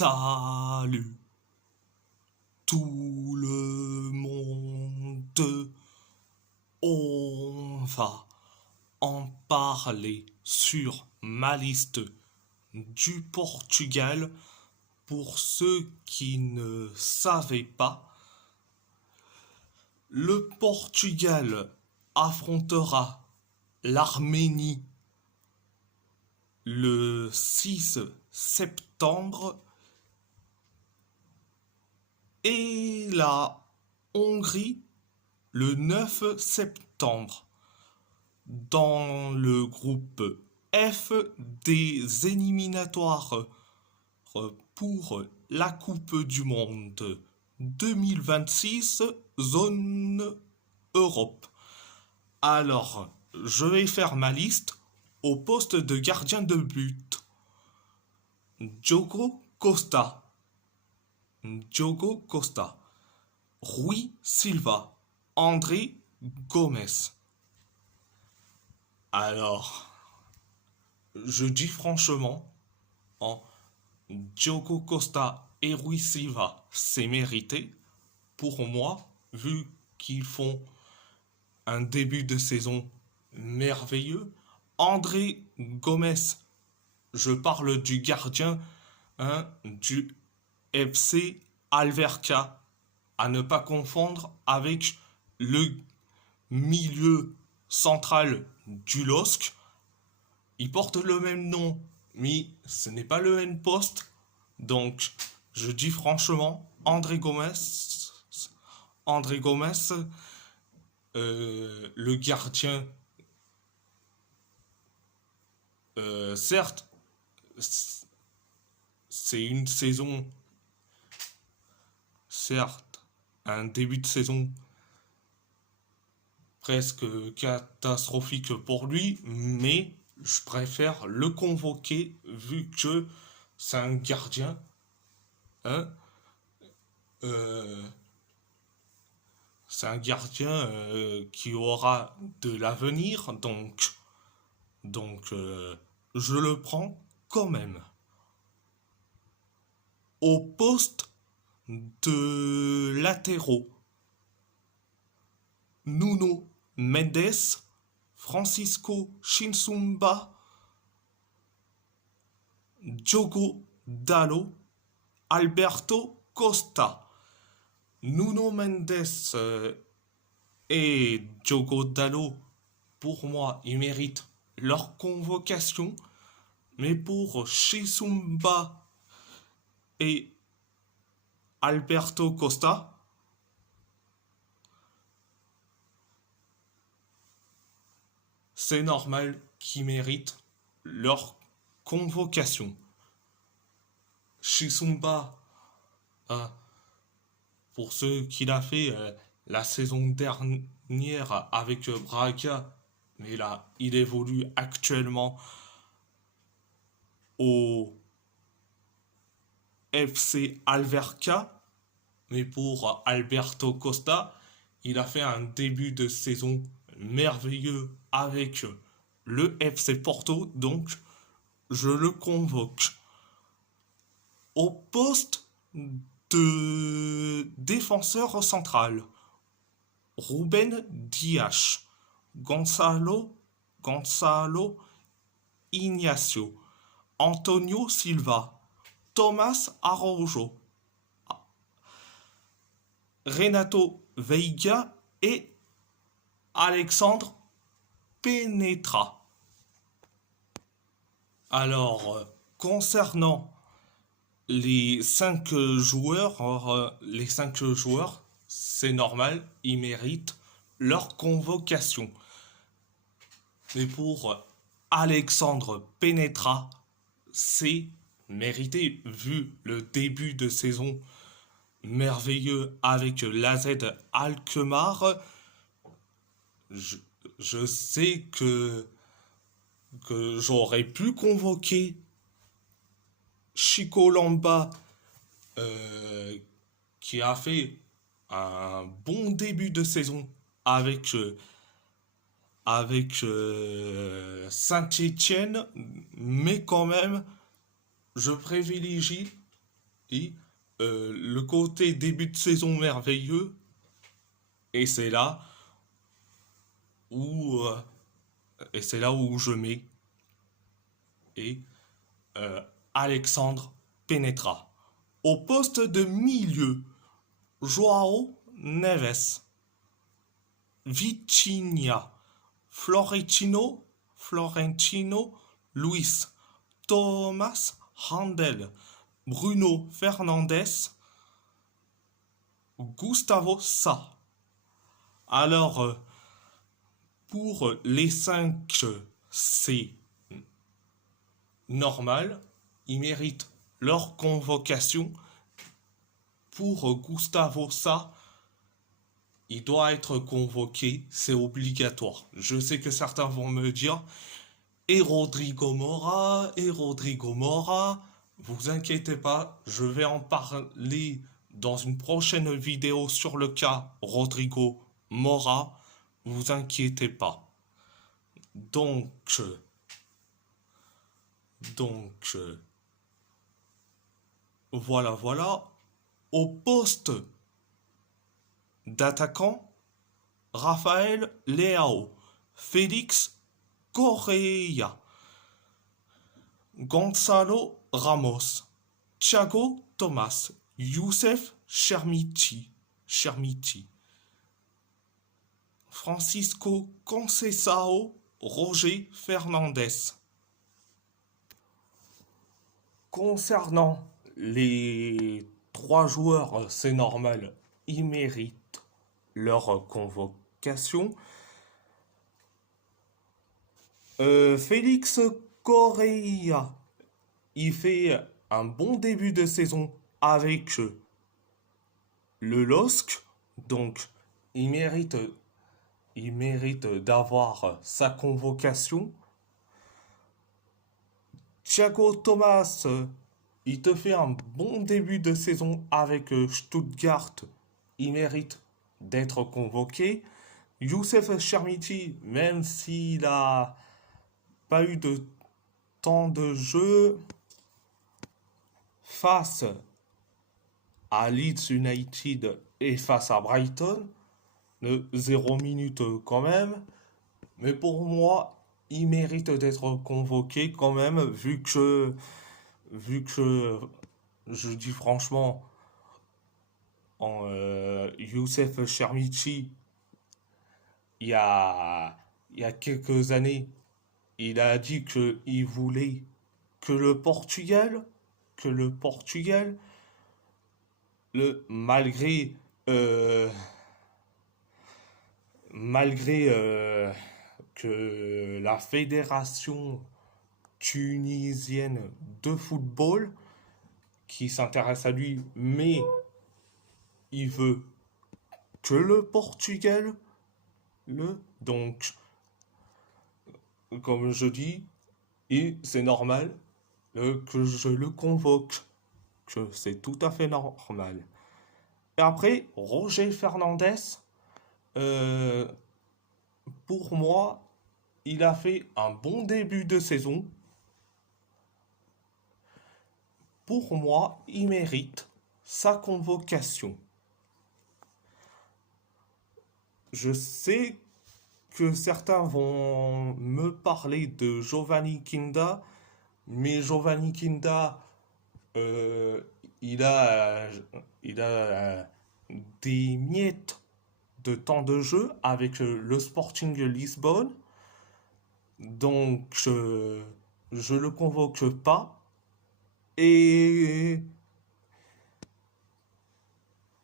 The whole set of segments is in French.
Salut tout le monde, on va en parler sur ma liste du Portugal. Pour ceux qui ne savaient pas, le Portugal affrontera l'Arménie le 6 septembre et la Hongrie le 9 septembre. Dans le groupe F des éliminatoires pour la Coupe du Monde 2026 zone Europe. Alors, je vais faire ma liste au poste de gardien de but. Diogo Costa. Rui Silva. André Gomes. Alors, je dis franchement, en Diogo Costa et Rui Silva, c'est mérité. Pour moi, vu qu'ils font un début de saison merveilleux. André Gomes, je parle du gardien du FC Alverca, à ne pas confondre avec le milieu central du LOSC. Ils portent le même nom, mais ce n'est pas le même poste. Donc, je dis franchement, André Gomes, le gardien, certes, c'est une saison, certes, un début de saison presque catastrophique pour lui, mais je préfère le convoquer vu que c'est un gardien, hein, euh, c'est un gardien qui aura de l'avenir, donc je le prends quand même. Au poste de latéraux, Nuno Mendes, Francisco Chinsumba, Diogo Dalot, Alberto Costa. Nuno Mendes et Diogo Dalot, pour moi, ils méritent leur convocation. Mais pour Chinsumba et Alberto Costa, c'est normal qu'ils méritent leur convocation. Chinsumba, pour ce qu'il a fait la saison dernière avec Braga, mais là, il évolue actuellement au FC Alverca. Mais pour Alberto Costa, il a fait un début de saison merveilleux avec le FC Porto, donc je le convoque. Au poste de défenseur central, Ruben Dias, Gonzalo Ignacio, Antonio Silva, Thomas Araujo, Renato Veiga et Alexandre Penetra. Alors, concernant les 5 joueurs, c'est normal, ils méritent leur convocation. Mais pour Alexandre Penetra, c'est mérité vu le début de saison merveilleux avec l'AZ Alkmaar. Je sais que j'aurais pu convoquer Chico Lamba qui a fait un bon début de saison avec Saint-Étienne, mais quand même, je privilégie et le côté début de saison merveilleux, et c'est là où je mets et Alexandre Penetra. Au poste de milieu, Joao Neves, Vitinha, Florentino Luis, Thomas Handel, Bruno Fernandes, Gustavo Sa. Alors, pour les 5, c'est normal. Ils méritent leur convocation. Pour Gustavo Sa, il doit être convoqué, c'est obligatoire. Je sais que certains vont me dire, et Rodrigo Mora, vous inquiétez pas, je vais en parler dans une prochaine vidéo sur le cas Rodrigo Mora, vous inquiétez pas. Donc, voilà. Au poste d'attaquant, Rafael Leao, Félix Correa, Gonzalo Ramos, Thiago Thomas, Youssef Chermiti, Francisco Conceição, Roger Fernandes. Concernant les 3 joueurs, c'est normal, ils méritent leur convocation. Félix Correa, il fait un bon début de saison avec le LOSC, donc il mérite d'avoir sa convocation. Thiago Thomas, il te fait un bon début de saison avec Stuttgart, il mérite d'être convoqué. Youssef Chermiti, même s'il a pas eu de temps de jeu face à Leeds United et face à Brighton, 0 minutes quand même, mais pour moi, il mérite d'être convoqué quand même, vu que je dis franchement, Youssef Chermiti, il y a quelques années, il a dit qu'il voulait que le Portugal, malgré que la fédération tunisienne de football qui s'intéresse à lui, mais il veut que le Portugal, donc comme je dis, et c'est normal que je le convoque, que c'est tout à fait normal. Et après, Roger Fernandes, pour moi, il a fait un bon début de saison. Pour moi, il mérite sa convocation. Je sais que certains vont me parler de Giovanni Kinda, mais Giovanni Kinda, il a des miettes de temps de jeu avec le Sporting Lisbonne, donc je le convoque pas, et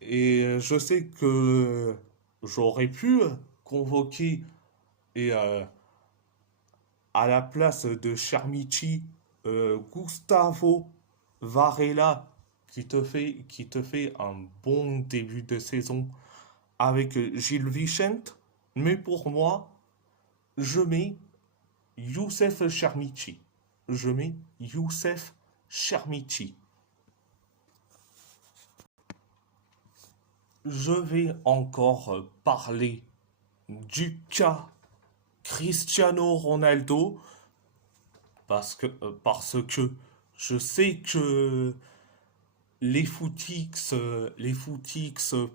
je sais que j'aurais pu convoquer et à la place de Chermichi, Gustavo Varela qui te fait un bon début de saison avec Gilles Vicente, mais pour moi, je mets Youssef Chermichi. Je vais encore parler du cas Cristiano Ronaldo parce que je sais que les footix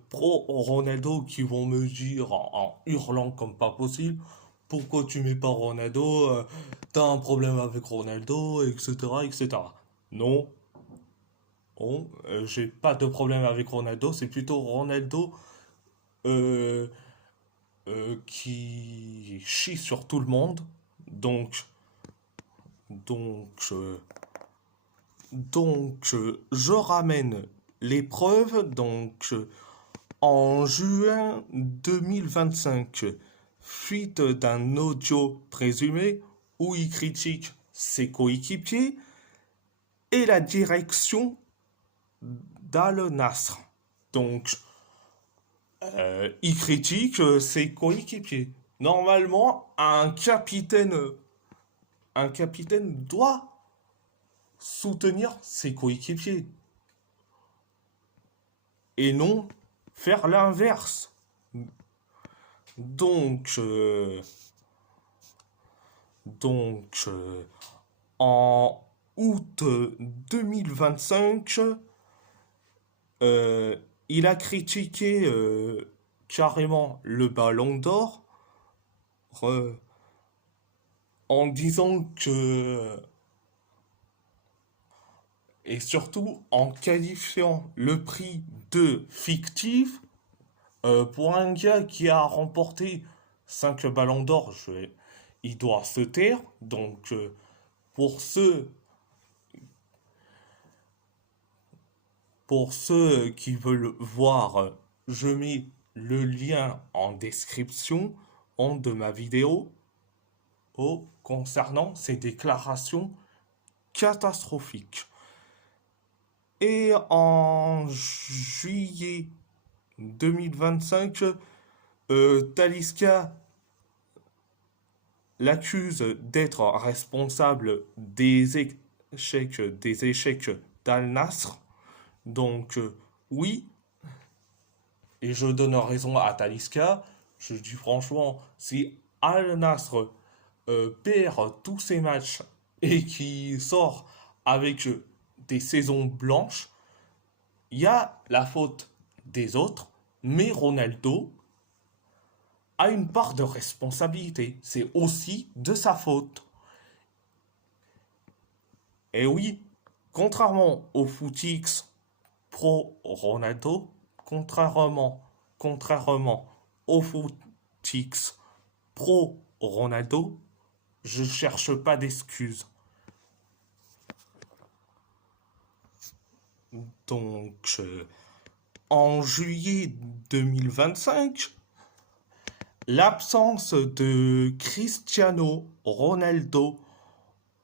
pro Ronaldo qui vont me dire en hurlant comme pas possible, pourquoi tu mets pas Ronaldo, t'as un problème avec Ronaldo, etc., etc. Non, non, j'ai pas de problème avec Ronaldo, c'est plutôt Ronaldo euh, qui chie sur tout le monde. Donc, donc, euh, je ramène les preuves. En juin 2025, fuite d'un audio présumé où il critique ses coéquipiers et la direction d'Al Nassr. Donc, il critique ses coéquipiers. Normalement, un capitaine doit soutenir ses coéquipiers et non faire l'inverse. Donc, euh, donc, en août 2025, euh, il a critiqué carrément le Ballon d'Or euh, en disant que, et surtout en qualifiant le prix de fictif pour un gars qui a remporté 5 ballons d'or. Il doit se taire. Pour ceux, pour ceux qui veulent voir, je mets le lien en description de ma vidéo concernant ces déclarations catastrophiques. Et en juillet 2025, Talisca l'accuse d'être responsable des échecs d'Al Nassr. Oui, et je donne raison à Talisca. Je dis franchement, si Al Nassr perd tous ses matchs et qui sort avec des saisons blanches, il y a la faute des autres, mais Ronaldo a une part de responsabilité. C'est aussi de sa faute. Et oui, contrairement au footix pro Ronaldo, contrairement au footix pro Ronaldo, je cherche pas d'excuses. Donc, en juillet 2025, l'absence de Cristiano Ronaldo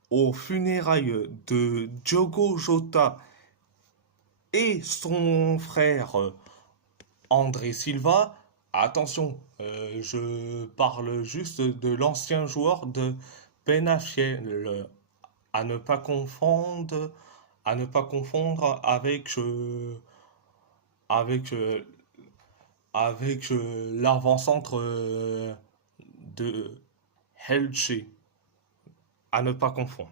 aux funérailles de Diogo Jota et son frère André Silva. Attention, je parle juste de l'ancien joueur de Penafiel, à ne pas confondre, avec l'avant-centre de Helche, à ne pas confondre.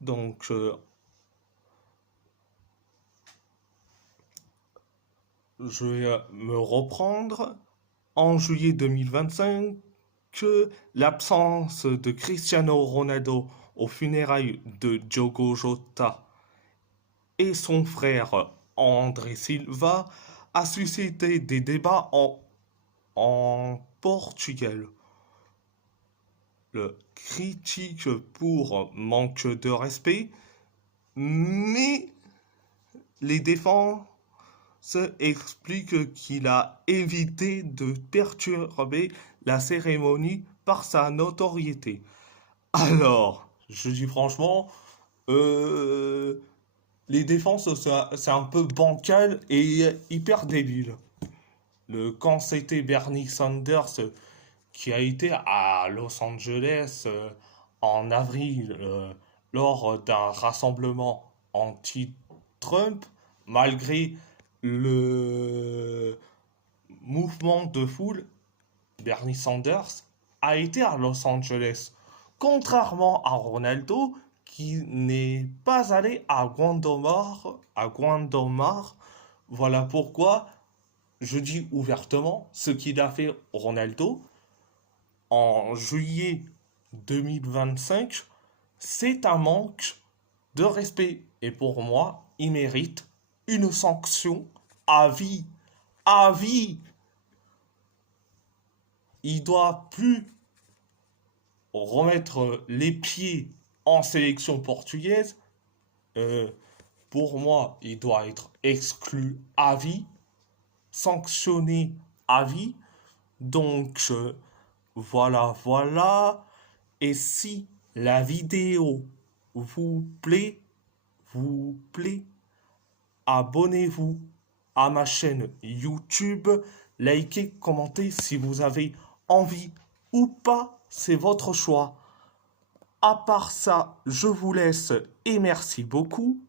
Donc, je vais me reprendre. En juillet 2025, que l'absence de Cristiano Ronaldo aux funérailles de Diogo Jota et son frère André Silva a suscité des débats en Portugal. Le critique pour manque de respect, mais les défenses expliquent qu'il a évité de perturber la cérémonie par sa notoriété. Alors, je dis franchement, les défenses, c'est un peu bancal et hyper débile. Quand c'était Bernie Sanders qui a été à Los Angeles en avril lors d'un rassemblement anti-Trump, malgré le mouvement de foule, Bernie Sanders a été à Los Angeles. Contrairement à Ronaldo, qui n'est pas allé à Gondomar. Voilà pourquoi je dis ouvertement ce qu'il a fait Ronaldo en juillet 2025, c'est un manque de respect. Et pour moi, il mérite une sanction à vie. À vie. Il doit plus remettre les pieds en sélection portugaise. Euh, pour moi, il doit être exclu à vie, sanctionné à vie. Donc, voilà. Et si la vidéo vous plaît, abonnez-vous à ma chaîne YouTube, likez, commentez si vous avez envie ou pas, c'est votre choix. À part ça, je vous laisse et merci beaucoup.